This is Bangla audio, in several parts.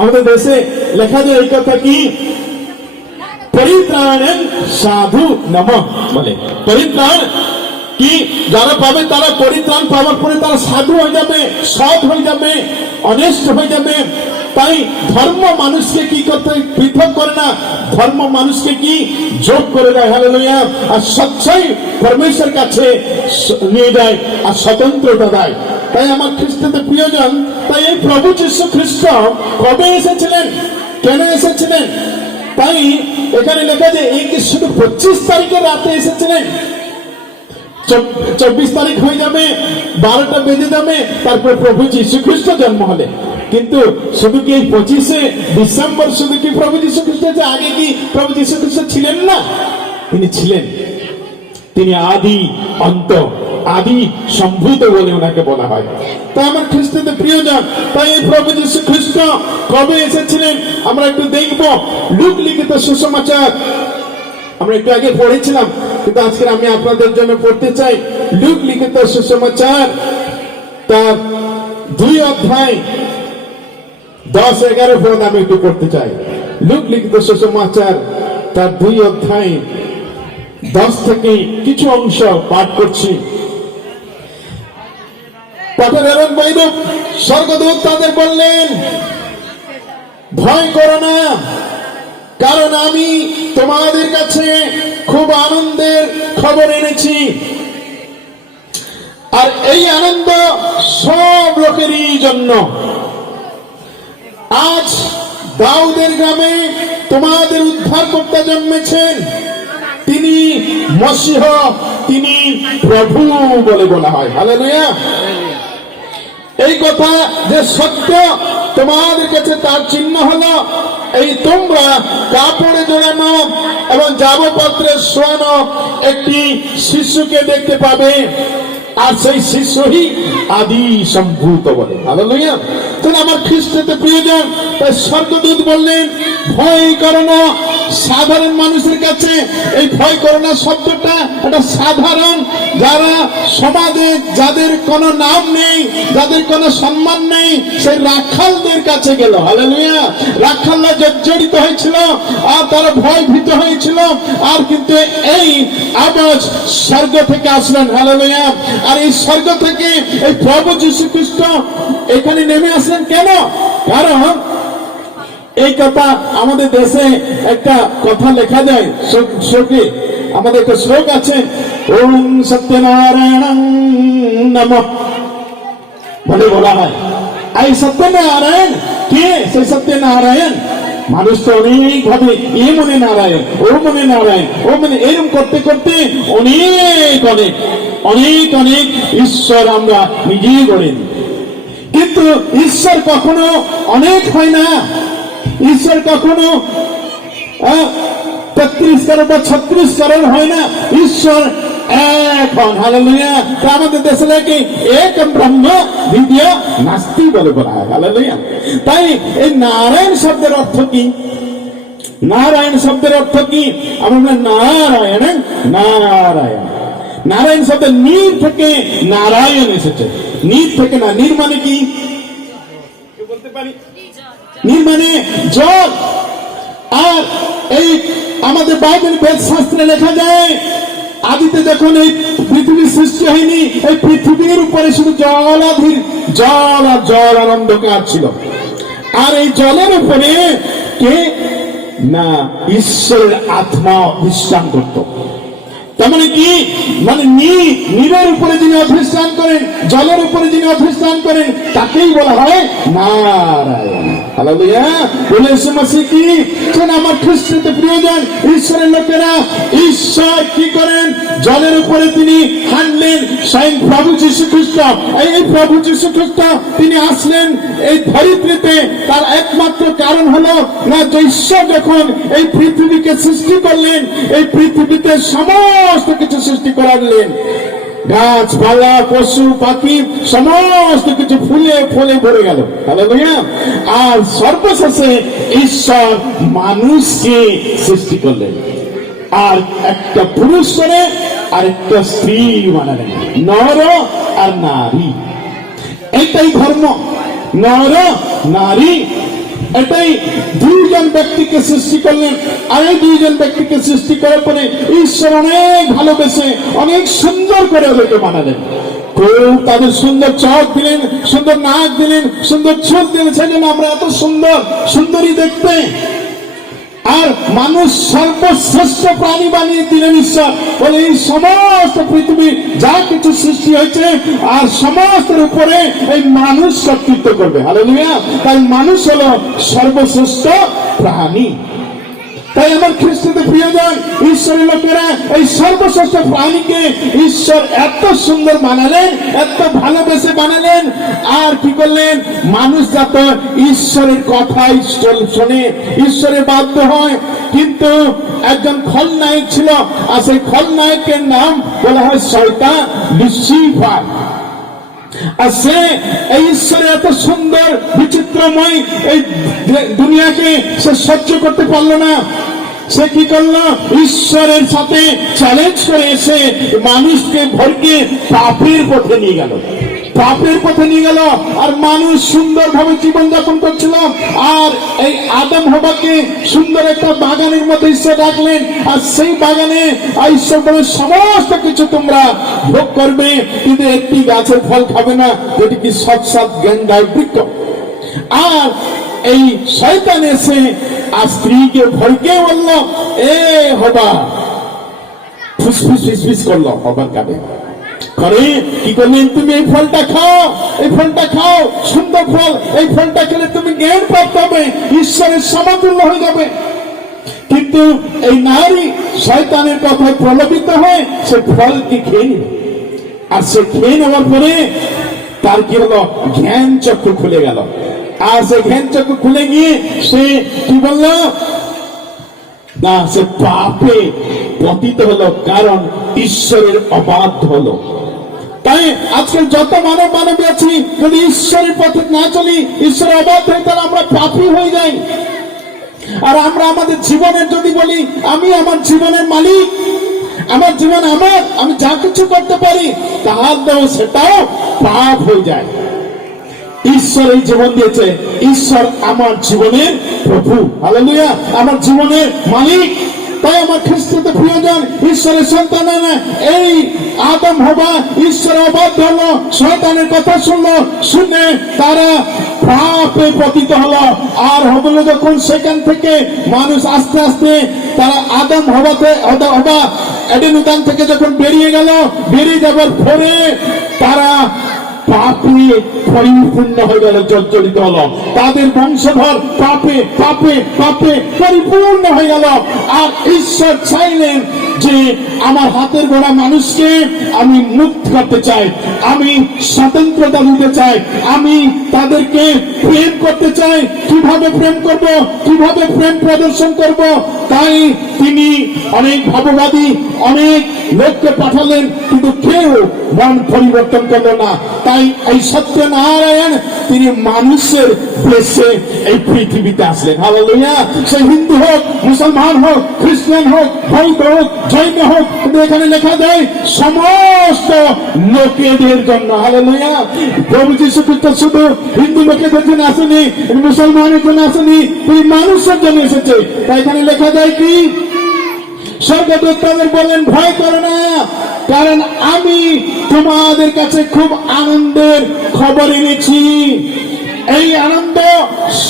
আমাদের দেশে লেখা যায় এই কথা কি, পরিত্রাণেন সাধু নমঃ বলে। পরিত্রাণ কি যারা পাবে তারা পরিত্রাণ পাওয়ার পরে তারা সাধু হয়ে যাবে, সৎ হয়ে যাবে, অনেস্ট হয়ে যাবে। তাই ধর্ম মানুষকে কি করতে পৃথক করে না, ধর্ম মানুষকে কি যোগ করে দেয়। হালেলুয়া। আর সচ্ছাই পরমেশ্বর কাছে নিয়ে যায় আর স্বতন্ত্রতা দেয়। তাই আমার খ্রিস্টদের প্রিয়জন, তাই এই প্রভু যীশু খ্রিস্ট কবে এসেছিলেন, কেন এসেছিলেন? তাই এখানে লেখা যে এই কি শুধু 25 তারিখের রাতে এসেছিলেন? 24 তারিখ হয়ে যাবে, 12টা বেজে যাবে, তারপর প্রভু যীশু খ্রিস্ট জন্ম হলে। কিন্তু শুধু কি 25শে ডিসেম্বর শুধু কি প্রভু যীশু খ্রিস্ট, আগে কি প্রভু যীশু খ্রিস্ট ছিলেন না? তিনি ছিলেন। তিনি আদি অন্ত, আদি সম্ভূত বলে ওনাকে বলা হয়। তাই আমার খ্রিস্টদের প্রিয়জন, তাই এই প্রভু যীশু খ্রিস্ট কবে এসেছিলেন আমরা একটু দেখব। লুক লিখিত সুসমাচার আমরা একটু আগে পড়েছিলাম, কিন্তু আজকে আমি আপনাদের জন্য পড়তে চাই লুক লিখিত সুসমাচার তার 2 অধ্যায় 10-11 পদ আমি একটু পড়তে চাই। লুক লিখিত সুসমাচার তার 2 অধ্যায় 10 থেকে কিছু অংশ পাঠ করছি। পাঠের এমন বৈরূপ স্বর্গদূত তাদের বললেন, ভয় করো না, কারণ আমি তোমাদের কাছে খুব আনন্দের খবর এনেছি। আর এই আনন্দ সব লোকেরই জন্য। আজ দাউদের গ্রামে তোমাদের উদ্ধারকর্তা জন্মেছেন, তিনি মসীহ, তিনি প্রভু বলে বলা হয়। হালেলুয়া। এই কথা যে সত্য তোমাদের কাছে তার চিহ্ন হলো এই, তোমরা কাপড়ে জড়ানো এবং জাবপত্রে শোয়ানো একটি শিশুকে দেখতে পাবে, আর সেই শিশুই আদি সম্ভূত বলে। হালেলুয়া। তাহলে আমার খ্রিস্টদের প্রিয়জন, তাই স্বর্গদূত বললেন ভয় করো না। সাধারণ মানুষের কাছে এই ভয় করো না শব্দটা এটা সাধারণ, যারা সমাজে যাদের কোনো নাম নেই, যাদের কোনো সম্মান নেই, সেই রাখালদের কাছে গেল। হালেলুয়া। রাখালরা জর্জরিত হয়েছিল আর তারা ভয় ভীত হয়েছিল, আর কিন্তু এই আওয়াজ স্বর্গ থেকে আসলেন। হালেলুয়া। আর এই স্বর্গ থেকে এই প্রভু যীশু খ্রিস্ট এখানে নেমে আসলেন কেন? কারণ এই কথা আমাদের দেশে একটা কথা লেখা যায়, শ্লোকে আমাদের একটা শ্লোক আছে, ওম সত্যনারায়ণ নমঃ বলে বলা হয়। এই সত্যনারায়ণ কে? সেই সত্যনারায়ণ মানুষ তো অনেক ভাবে এ মনে নারায়ণ, ও মনে নারায়ণ, ও মনে এরকম করতে করতে অনেক অনেক অনেক অনেক ঈশ্বর আমরা নিজেই গড়েন। কিন্তু ঈশ্বর কখনো অনেক হয় না, ঈশ্বর কখনো 33 কারণ বা 36 কারণ হয় না, ঈশ্বর এক হন। হালেলুয়া। আমাদের দেশে নাকি এক ব্রহ্ম দ্বিতীয় নাস্তি বলে বলা হয়। হালেলুয়া। তাই এই নারায়ণ শব্দের অর্থ কি? নারায়ণ শব্দের অর্থ কি? আমরা নারায়ণ, নারায়ণ নারায়ণ শব্দের নীর থেকে নারায়ণ এসেছে। নীর থেকে না, নীর মানে কি বলতে পারি? নীর মানে জল। আর এই আমাদের বাইবেল বেদ শাস্ত্রে লেখা যায়, আদিতে যখন এই পৃথিবীর সৃষ্টি হয়নি, এই পৃথিবীর উপরে শুধু জলাধীর জল আর জল আর অন্ধকার ছিল। আর এই জলের উপরে কে না ঈশ্বরের আত্মা বিশ্রাম করত। তার মানে কি? মানে নীরের উপরে যিনি অধিষ্ঠান করেন, জলের উপরে যিনি অধিষ্ঠান করেন, তাকেই বলা হয় নারায়ণ। হালেলুয়া। বলে ইসু মসিহ কি? আমার খ্রিস্টদের প্রিয়জন, ঈশ্বরের লোকেরা, ঈশ্বর কি করেন? জলের উপরে তিনি হাঁটলেন। স্বয়ং প্রভু যীশু খ্রিস্ট, এই প্রভু যীশু খ্রিস্ট তিনি আসলেন এই ধরিত্রীতে। তার একমাত্র কারণ হলো না, যে ঈশ্বর যখন এই পৃথিবীকে সৃষ্টি করলেন, এই পৃথিবীতে সমস্ত কিছু সৃষ্টি করালেন, গাছপালা, পশু পাখি, সমস্ত কিছু ফুলে ফুলে ভরে গেল। হালেলুয়া। আর সর্বশেষে ঈশ্বর মানুষকে সৃষ্টি করলেন, আর একটা পুরুষ করে আর একটা স্ত্রী বানালেন, নর আর নারী। এইটাই ধর্ম। নর নারী এটাই দুইজন ব্যক্তিকে সৃষ্টি করলেন, আর এই দুইজন ব্যক্তিকে সৃষ্টি করার পরে ঈশ্বর অনেক ভালোবেসে অনেক সুন্দর করে ওদেরকে বানালেন। খুব তাদের সুন্দর চোখ দিলেন, সুন্দর নাক দিলেন, সুন্দর চোখ দিলেন, সেই জন্য আমরা এত সুন্দর সুন্দরী দেখতে। আর মানুষ সর্বশ্রেষ্ঠ প্রাণী বানিয়ে দিলেন ঈশ্বর, বলে এই সমস্ত পৃথিবীর যা কিছু সৃষ্টি হয়েছে আর সমস্তের উপরে এই মানুষ কর্তৃত্ব করবে। হালেলুয়া। তাই মানুষ হলো সর্বশ্রেষ্ঠ প্রাণী। তাই আমার খ্রিস্টতে প্রিয়জন, ঈশ্বরের লোকেরা এই সর্বশ্রেষ্ঠ প্রাণীকে ঈশ্বর এত সুন্দর বানালেন, এত ভালোবেসে বানালেন। আর কি করলেন? মানুষ যাতে ঈশ্বরের কথাই শোনে, ঈশ্বরের বাধ্য হয়। কিন্তু একজন খলনায়ক ছিল, আর সেই খলনায়কের নাম বলা হয় শয়তান, লুসিফার। আর সে এই ঈশ্বরের এত সুন্দর বিচিত্রময় এই দুনিয়াকে সে সহ্য করতে পারলো না। সে কি করলো? ঈশ্বরের সাথে চ্যালেঞ্জ করে এসে মানুষকে ভরকে পাপের পথে নিয়ে গেল, পাপের পথে নিয়ে গেল। আর মানুষ সুন্দরভাবে জীবনযাপন করছিল। আর এই আদম হওয়াকে সুন্দর একটা বাগানের মধ্যে ঈশ্বর রাখলেন। আর সেই বাগানে ঈশ্বর বলে সমস্ত কিছু তোমরা ভোগ করবে, কিন্তু একটি গাছের ফল খাবে না, যেটি কি সৎ জ্ঞানদায়ক বৃক্ষ। আর এই শয়তান এসে আর স্ত্রীকে ভরকে বলল, এ হবা, ফুসফুস ফিসফিস করলো হবার কাটে করে। কি করলেন? তুমি এই ফলটা খাও, এই ফলটা খাও, সুন্দর ফল, এই ফলটা খেলে তুমি জ্ঞান প্রাপ্ত হবে, ঈশ্বরের সমতুল্য হয়ে যাবে। কিন্তু এই নারী শয়তানের কথায় প্রলোভিত হয়, সে ফলকে খেয়ে নিল। আর সে খেয়ে নেওয়ার পরে তার কি হলো? জ্ঞান চক্ষু খুলে গেল। আর সে জ্ঞান চক্ষু খুলে গিয়ে সে কি বলল? না, সে পাপে পতিত হলো, কারণ ঈশ্বরের অবাধ্য হলো। তাই আজকে যত মানব মানবী আছি, যদি ঈশ্বরের পথে না চলি, ঈশ্বরের অবাধ্য হই, তাহলে আমরা পাপী হয়ে যাই। আর আমরা আমাদের জীবনের যদি বলি আমি আমার জীবনের মালিক, আমার জীবন আমার, আমি যা কিছু করতে পারি, তাহলেও সেটাও পাপ হয়ে যায়। ঈশ্বর এই জীবন দিয়েছে, ঈশ্বর আমার জীবনের প্রভু, হালেলুয়া, আমার জীবনের মালিক। তাই আমার খ্রিস্টতে প্রিয়জন, ঈশ্বরের সন্তানেরা এই আদম হওয়া ঈশ্বরের অবাধ্য হলো, শয়তানের কথা শুনলো, শুনে তারা পাপে পতিত হলো। আর হলো যখন সেখান থেকে মানুষ আস্তে আস্তে তারা আদম হওয়াতে হওয়া এডেন উদ্যান থেকে যখন বেরিয়ে গেল, বেরিয়ে যাবার পরে তারা পাপে পরিপূর্ণ হয়ে গেল, জর্জরিত হলো। তাদের বংশধর পাপে পাপে পাপে পরিপূর্ণ হয়ে গেল। আর ঈশ্বর চাইলেন যে আমার হাতের গড়া মানুষকে আমি মুক্ত করতে চাই, আমি স্বতন্ত্রতা দিতে চাই, আমি তাদেরকে প্রেম করতে চাই। কিভাবে প্রেম করব, কিভাবে প্রেম প্রদর্শন করব? তাই তিনি অনেক ভাববাদী অনেক লোককে পাঠালেন, কিন্তু কেউ মন পরিবর্তন করলো না। তাই এই সত্যনারায়ণ তিনি মানুষের দেশে এই পৃথিবীতে আসলেন। হালেলুয়া। সে হিন্দু হোক, মুসলমান হোক, খ্রিস্টান হোক, বৌদ্ধ হোক, জৈন হোক, কিন্তু এখানে লেখা যায় সমস্ত লোকেদের জন্য। হালেলুয়া। প্রভু যীশু খ্রিস্ট শুধু হিন্দু লোকেদের জন্য আসেনি, মুসলমানের জন্য আসেনি, তিনি মানুষের জন্য এসেছে। তাই এখানে লেখা যায় কি? স্বর্গদূত তাদের বললেন, ভয় করো না, কারণ আমি তোমাদের কাছে খুব আনন্দের খবর এনেছি। এই আনন্দ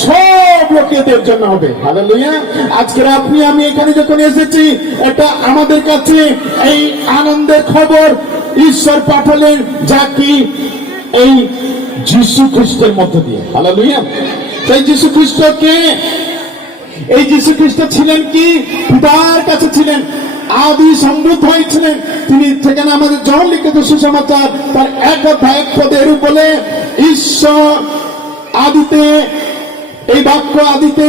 সব লোকেদের জন্য হবে। হালেলুয়া। আজকের আপনি আমি এখানে যখন এসেছি, এটা আমাদের কাছে এই আনন্দের খবর ঈশ্বর পাঠালেন, যা কি এই যীশু খ্রিস্টের মধ্য দিয়ে। হালেলুয়া। সেই যীশু খ্রিস্টকে, এই যীশু খ্রিস্ট ছিলেন কি? পিতার কাছে ছিলেন, আদি সম্ভূত হয়েছিলেন তিনি। সেখানে আমাদের জন লিখিত সুসমাচার তার 1 অধ্যায় 1 পদে এরূপ বলে, ঈশ্বর আদিতে, এই বাক্য আদিতে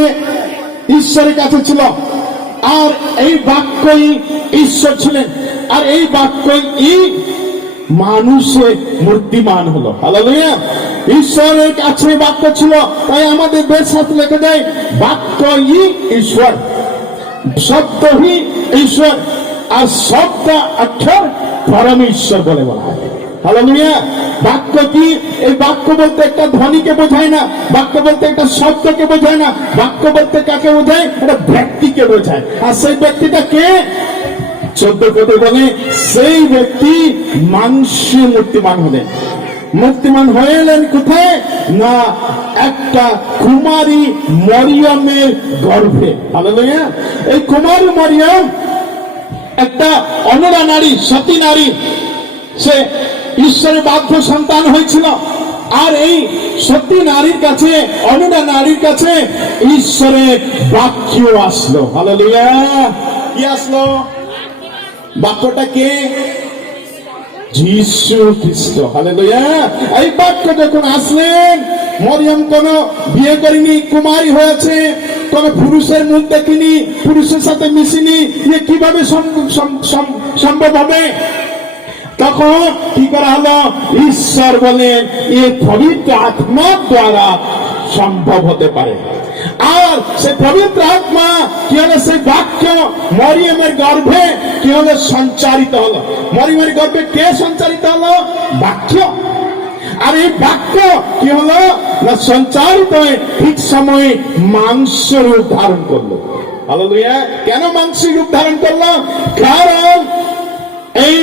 ঈশ্বরের কাছে ছিল, আর এই বাক্যই ঈশ্বর ছিলেন, আর এই বাক্যই মানুষে মূর্তিমান হলো। হালেলুয়া। ঈশ্বরের কাছে বাক্য ছিল, তাই আমাদের বেদশাস্ত্রে লেখা যায় বাক্যই ঈশ্বর, শব্দই ঈশ্বর, আর শব্দ অক্ষর পরমেশ্বর বলে বলা হয়। হালেলুয়া। বাক্য কি? এই বাক্য বলতে একটা ধ্বনিকে বোঝায় না, বাক্য বলতে একটা শব্দকে বোঝায় না, বাক্য বলতে কাকে বোঝায়? একটা ব্যক্তিকে বোঝায়। আর সেই ব্যক্তিটা কে? 14 পদে বলে সেই ব্যক্তি মাংসে মূর্তিমান হলেন। মূর্তিমান হয়ে এলেন কোথায়? না একটা কুমারী মরিয়মের গর্ভে। হালেলুয়া। এই কুমারী মরিয়ম একটা অনরা নারী, সতী নারী, সে ঈশ্বরের বাধ্য সন্তান হয়েছিল। আর এই সতী নারীর কাছে, অনরা নারীর কাছে ঈশ্বরের বাক্য আসলো। হালেলুয়া। কি আসলো? বাক্যটা কে? যীশু খ্রিস্ট। হালেলুয়া। এই বাক্য যখন আসলেন, মরিয়ম কোন বিয়ে করেনি, কুমারী হয়েছে, কোন পুরুষের মুখ দেখিনি, পুরুষের সাথে মিশিনি, ইয়ে কিভাবে সম্ভব হবে? তখন কি করা হলো? ঈশ্বর বলেন এ পবিত্র আত্মার দ্বারা সম্ভব হতে পারে। আর সে পবিত্র আত্মা কি হলো? সেই বাক্য মরিয়মের গর্ভে কি হলো? সঞ্চারিত হলো। মরিয়মের গর্ভে কে সঞ্চারিত হলো? বাক্য। আর এই বাক্য কি হলো? না সঞ্চারিত হয়ে ঠিক সময়ে মাংস রূপ ধারণ করলো। হালেলুয়া। কেন মাংস রূপ ধারণ করলো? কারণ এই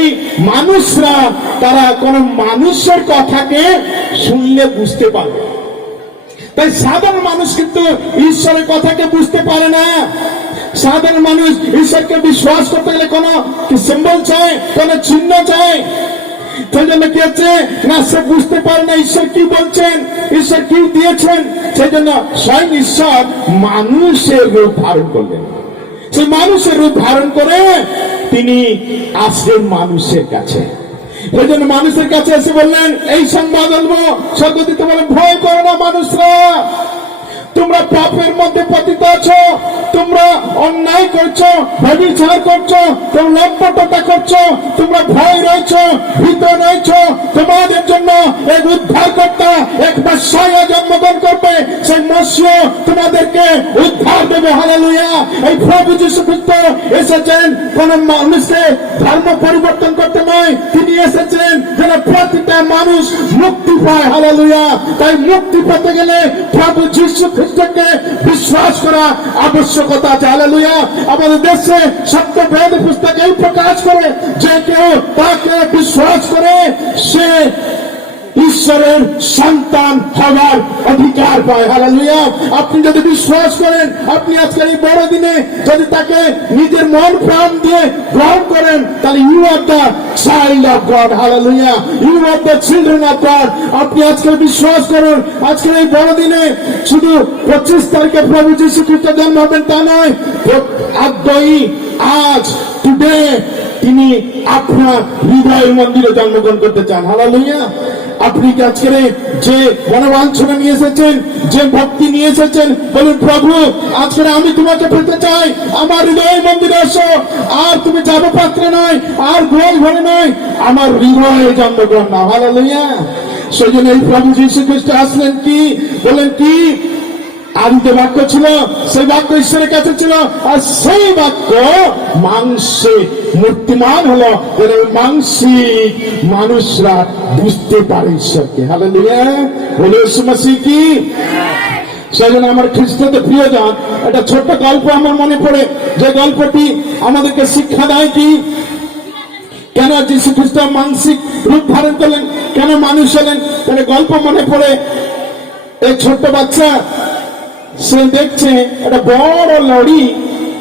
মানুষরা, তারা কোন মানুষের কথাকে শুনলে বুঝতে পারবে। তাই সাধারণ মানুষ কিন্তু ঈশ্বরের কথাকে বুঝতে পারে না। সাধারণ মানুষ ঈশ্বরকে বিশ্বাস করতে গেলে কোন সিম্বল চায়, কোন চিহ্ন চায়। সেই জন্য কি হচ্ছে না, সে বুঝতে পারে না ঈশ্বর কি বলছেন, ঈশ্বর কি দিয়েছেন। সেই জন্য স্বয়ং ঈশ্বর মানুষের রূপ ধারণ করলেন। সেই মানুষের রূপ ধারণ করে তিনি আসলেন মানুষের কাছে। সেই জন্য মানুষের কাছে এসে বললেন এই সংবাদ বলবো, স্বর্গদূত বলে ভয় করো না মানুষরা, তোমরা পাপের মধ্যে পতিত আছো, তোমরা অন্যায় করছো, ব্যভিচার করছো, তোমরা লম্পটতা করছো, তোমরা ভয় রয়েছো, ভীত রয়েছো। তোমাদের জন্য এক উদ্ধারকর্তা, এক মেসিয়া জন্মগ্রহণ করবে। সেই মেসিয়া তোমাদেরকে উদ্ধার দেবে। হালেলুয়া। এই প্রভু যীশু খ্রিস্ট এসেছেন কোন মানুষকে ধর্ম পরিবর্তন করতে নয়, তিনি এসেছেন যেন প্রতিটা মানুষ মুক্তি পায়। হালেলুয়া। তাই মুক্তি পেতে গেলে প্রভু যীশু খ্রিস্টকে বিশ্বাস করা আবশ্যকতা আছে। হালেলুয়া। আমাদের দেশে সত্য বেদ পুস্তক এই প্রকাশ করে যে কেউ তাকে বিশ্বাস করে সে ঈশ্বরের সন্তান হওয়ার অধিকার পায়। হালেলুয়া। আপনি যদি বিশ্বাস করেন, আপনি আজকের এই বড় দিনে যদি তাকে নিজের মন প্রাণ দিয়ে গ্রহণ করেন, তাহলে you are the child of God. Hallelujah. You are the children of God. আপনি আজকে বিশ্বাস করুন, আজকের এই বড় দিনে শুধু 25 তারিখে প্রভু যীশু খ্রিস্ট জন্ম হবেন তা নয়, আজই, আজ, টুডে তিনি আপনার হৃদয়ের মন্দিরে জন্মগ্রহণ করতে চান। হালেলুয়া। আপনি কি আজকের যে মনোবাঞ্ছনা নিয়ে এসেছেন, যে ভক্তি নিয়ে এসেছেন, বলুন প্রভু আজকে আমি তোমাকে পেতে চাই, আমার হৃদয় মন্দিরে এসো। আর তুমি যাবো পাত্রে নয়, আর গোয়াল ঘরে নয়, আমার হৃদয়ে জন্মগ্রহণ না। হালেলুয়া। সেই জন্য এই প্রভু যীশু খ্রিস্ট আসলেন কি বলেন কি? আদিতে বাক্য ছিল, সেই বাক্য ঈশ্বরের কাছে ছিল, আর সেই বাক্য মাংসে মূর্তিমান হলো, মাংসিক মানুষরা বুঝতে পারে ঈশ্বরকে। হালেলুয়া। বলে যীশু মসিহ কি? সেই জন্য আমার খ্রিস্টতে প্রিয়জন, একটা ছোট্ট গল্প আমার মনে পড়ে, যে গল্পটি আমাদেরকে শিক্ষা দেয় কি কেন যীশু খ্রিস্ট মানসিক রূপ ধারণ করলেন, কেন মানুষ হলেন। গল্প মনে পড়ে, এই ছোট্ট বাচ্চা সে দেখছে একটা বড় লরি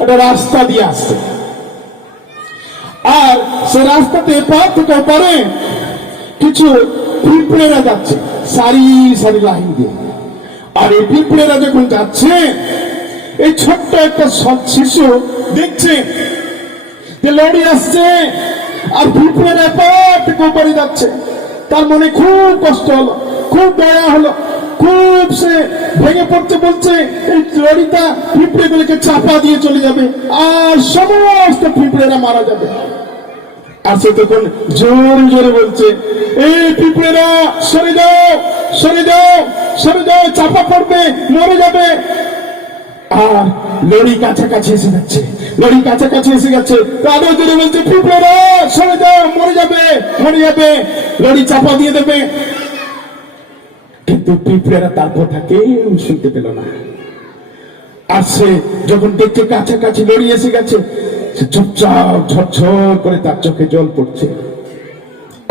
একটা রাস্তা দিয়ে আসছে, আর সে রাস্তাতে এপার থেকে ওপারে কিছু পিঁপড়েরা যাচ্ছে সারি সারি লাইন দিয়ে। আর এই পিঁপড়েরা যখন যাচ্ছে, এই ছোট্ট একটা শিশু দেখছে যে লরি আসছে আর পিঁপড়েরা এপার থেকে ওপারে যাচ্ছে। তার মনে খুব কষ্ট হলো, খুব দয়া হলো, খুব সে ভেঙে পড়তে, বলছে এই লরিটা পিঁপড়ে গুলিকে চাপা দিয়ে চলে যাবে আর সমস্ত পিঁপড়েরা মারা যাবে। আর সে তখন জোরে জোরে বলছে এই পিঁপড়েরা সরে যাও, সরে যাও, সরে যাও, চাপা পড়বে, মরে যাবে। আর লরি কাছাকাছি এসে যাচ্ছে, লরি কাছাকাছি এসে গেছে, আরো জোরে বলছে পিঁপড়েরা সরে যাও, মরে যাবে, মরে যাবে। লড়ি চাপা দিয়ে দেবে। কিন্তু পিঁপড়েরা তার কথা কেউ শুনতে পেল না। আর সে যখন দেখছে কাছাকাছি লড়ি এসে গেছে, সে চুপচাপ ঝরঝর করে তার চোখে জল পড়ছে,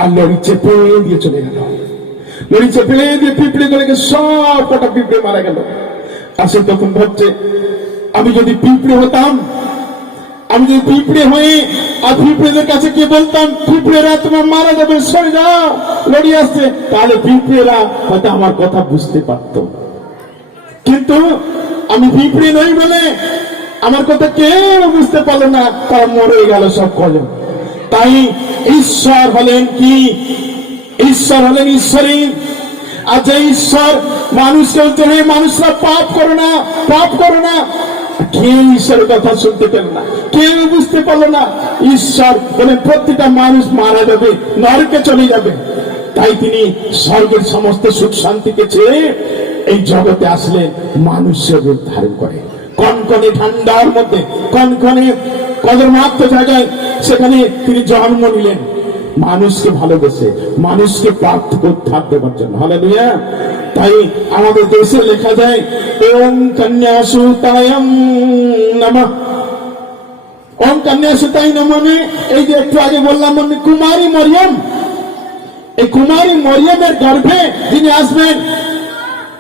আর লড়ি চেপে দিয়ে চলে গেল। লড়ি চেপে দিয়ে পিঁপড়ে গুলোকে সব কটা পিঁপড়ে মারা গেল। আর সে তখন ভাবছে, আমি যদি পিঁপড়ে হতাম, আমি যদি পিঁপড়ে হয়ে আর পিঁপড়েদের কাছে গিয়ে বলতাম, পিঁপড়েরা তোমার মারা যাবে, সরে যাও, লড়ি আসছে, তাহলে পিঁপড়েরা হয়তো আমার কথা বুঝতে পারত। কিন্তু আমি পিঁপড়ে নই বলে আমার কথা কেউ বুঝতে পারলো না, তারা মরে গেল সব কজন। তাই ঈশ্বর হলেন কি? ঈশ্বর হলেন ঈশ্বরী। আর যে ঈশ্বর মানুষকে বলতে, হে মানুষরা পাপ করো না, পাপ করো না, কেউ ঈশ্বরের কথা শুনতে পেল না, কেউ বুঝতে পারলো না। ঈশ্বর বলে প্রত্যেকটা মানুষ মারা যাবে, নরকে চলে যাবে। তাই তিনি স্বর্গের সমস্ত সুখ শান্তিকে ছেড়ে এই জগতে আসলেন, মানুষের রূপ ধারণ করে। কনকনে ঠান্ডার মধ্যে, কনকনে কদরমাক্ত জায়গায়, সেখানে তিনি জন্ম নিলেন মানুষকে ভালোবেসে, মানুষকে পাপ থেকে উদ্ধার দেওয়ার জন্য। হালেলুয়া। তাই আমাদের দেশে লেখা যায়, ওম কন্যাসুতায়ং নমঃ। ওম কন্যাসুতায় নমঃ, এই যে একটু আগে বললাম কুমারী মরিয়ম, এই কুমারী মরিয়মের গর্ভে যিনি আসবেন,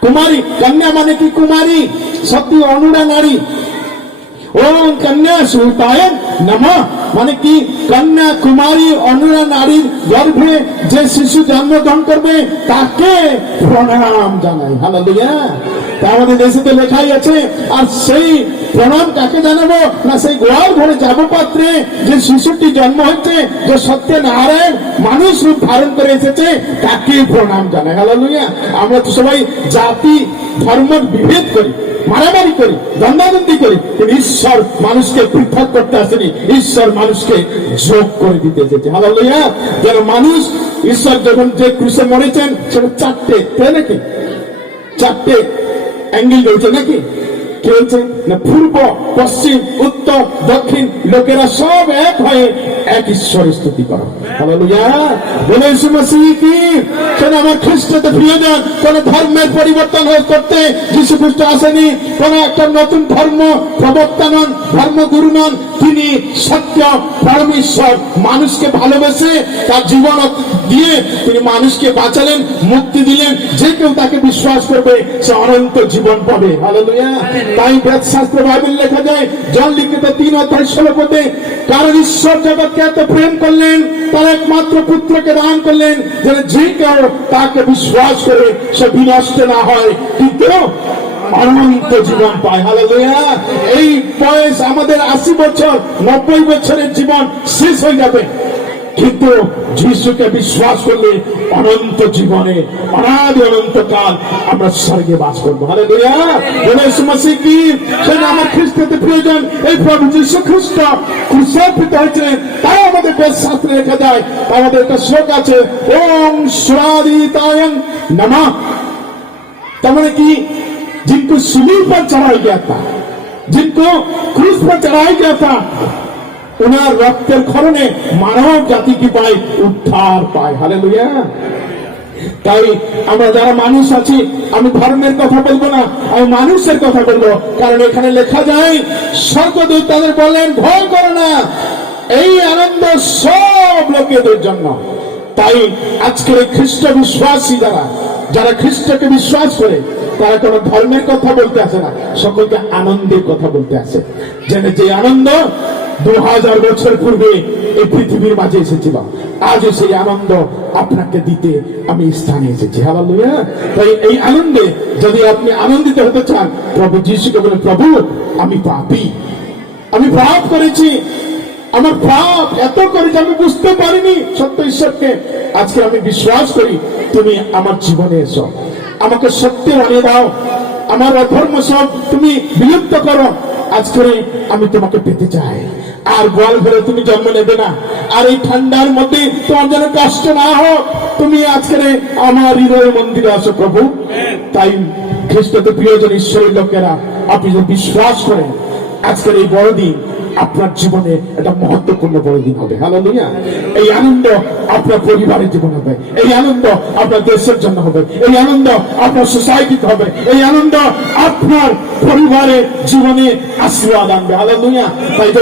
কুমারী, কন্যা মানে কি? কুমারী, সত্যি অনুরা নারী। ওম কন্যা সুতায়ং নমঃ মানে কি? কন্যা কুমারী অনুরা নারীর গর্ভে যে শিশু জন্মগ্রহণ করবে তাকে প্রণাম জানাই। হালেলুয়া। তা আমাদের দেশে তো লেখাই আছে। আর সেই প্রণাম কাকে জানাবো? না সেই গোয়াল ঘরে যাবো পাত্রে যে শিশুটি জন্ম হচ্ছে, যে সত্যনারায়ণ মানুষ রূপ ধারণ করে এসেছে, তাকে প্রণাম জানাই। হালেলুয়া। আমরা তো সবাই জাতি ধর্ম বিভেদ করি, মারামারি করি, দ্বন্দ্বাদ্বন্দ্বি করি, কিন্তু ঈশ্বর মানুষকে পৃথক করতে আসেনি, ঈশ্বর মানুষকে যোগ করে দিতে এসেছে। হালেলুয়া। যেন মানুষ, ঈশ্বর যখন যে ক্রুশে মরেছেন সেটা চারটে, তাই নাকি? চারটে অ্যাঙ্গেল রয়েছে নাকি? কি হয়েছে না? পূর্ব, পশ্চিম, উত্তর, দক্ষিণ লোকেরা সব এক হয়ে এক ঈশ্বরের স্তুতি করো। হালেলুয়া। বলে যীশু মসিহ কি? কেন আমার খ্রিস্টতে প্রিয়জন, কোন ধর্মের পরিবর্তন করতে যীশু খ্রিস্ট আসেনি, কোন একটা নতুন ধর্ম প্রবর্তন, ধর্মগুরু নন। তিনি সত্য পরমেশ্বর, মানুষকে ভালোবেসে তার জীবন দিয়ে তিনি মানুষকে বাঁচালেন, মুক্তি দিলেন। যে কেউ তাকে বিশ্বাস করবে সে অনন্ত জীবন পাবে। হালেলুয়া। তাই বেদশাস্ত্র বাইবেল লেখা যায়, জন লিখিত 3:16, কারণ ঈশ্বর জগৎকে এত প্রেম করলেন, তার একমাত্র পুত্রকে দান করলেন, যেন যে কেউ তাকে বিশ্বাস করে সে বিনষ্ট না হয়, কিন্তু অনন্ত জীবন পায়। হালেলুয়া। এই বয়স আমাদের 80 বছর, 90 বছরের জীবন শেষ হয়ে যাবে, কিন্তু যিশুকে বিশ্বাস করলে অনন্ত জীবনে, অনাদি অনন্তকাল আমরা স্বর্গে বাস করবো। হালেলুয়া। যীশু মসিহ কি? সেটা আমার খ্রিস্টতে প্রয়োজন। এই প্রভু যীশু খ্রিস্ট ক্রুশায়িত হয়েছিলেন, তাই আমাদের বেদ শাস্ত্রে লেখা যায়। আমাদের একটা শ্লোক আছে, ওম সুরাদিতায়ং নমঃ। তার মানে কি? जिनको सूली पर चढ़ाया गया था, जिनको क्रूस पर चढ़ाया गया था, उन्हें रक्तेर खरणे मानव जाति की पाए उद्धार पाए। हालेलुया। তাই আমরা যারা মানুষ আছি, আমি ধর্মের কথা বলবো না, আমি মানুষের কথা বলবো। কারণ এখানে লেখা যায়, স্বর্গদূত তাদের বললেন, ভয় করো না, এই আনন্দ সব লোকেদের জন্য। তাই আজকের খ্রিস্ট বিশ্বাসী যারা খ্রিস্টকে বিশ্বাস করে, তারা কোন ধর্মের কথা বলতে আসে না, সকলকে আনন্দের কথা বলতে আসে। যেন যে আনন্দ 2000 বছর পূর্বে এই পৃথিবীর মাঝে এসেছিল, আজও সেই আনন্দ আপনাকে দিতে আমি স্থানে এসেছি। হালেলুয়া। তাই এই আনন্দে যদি আপনি আনন্দিত হতে চান, প্রভু যিশুকে বলে, প্রভু আমি পাপী, আমি পাপ করেছি, আমার পাপ এত করেছি আমি বুঝতে পারিনি সত্য ঈশ্বরকে। আজকে আমি বিশ্বাস করি, তুমি আমার জীবনে এসো, আমাকে সত্য বানিয়ে দাও, আমার অধর্ম সব তুমি বিলুপ্ত করো। আজকে আমি তোমাকে পেতে চাই। আর গোয়াল ঘরে তুমি জন্ম নেবে না, আর এই ঠান্ডার মধ্যে তোমার যেন কষ্ট না হোক, তুমি আজকে আমার হৃদয় মন্দিরে আসো প্রভু। তাই খ্রিস্টতে প্রিয়জন ঈশ্বরের লোকেরা, আপনি যদি বিশ্বাস করেন, আজকের এই বড়দিন আপনার জীবনে একটা মহত্বপূর্ণ বড় দিন হবে। হালেলুয়া। এই আনন্দ আপনার পরিবারের জীবন হবে, এই আনন্দ আপনার দেশের জন্য হবে, এই আনন্দ আপনার সোসাইটিতে হবে, এই আনন্দ আপনার পরিবারের জীবনে আশীর্বাদ আনবে। হালেলুয়া। তাই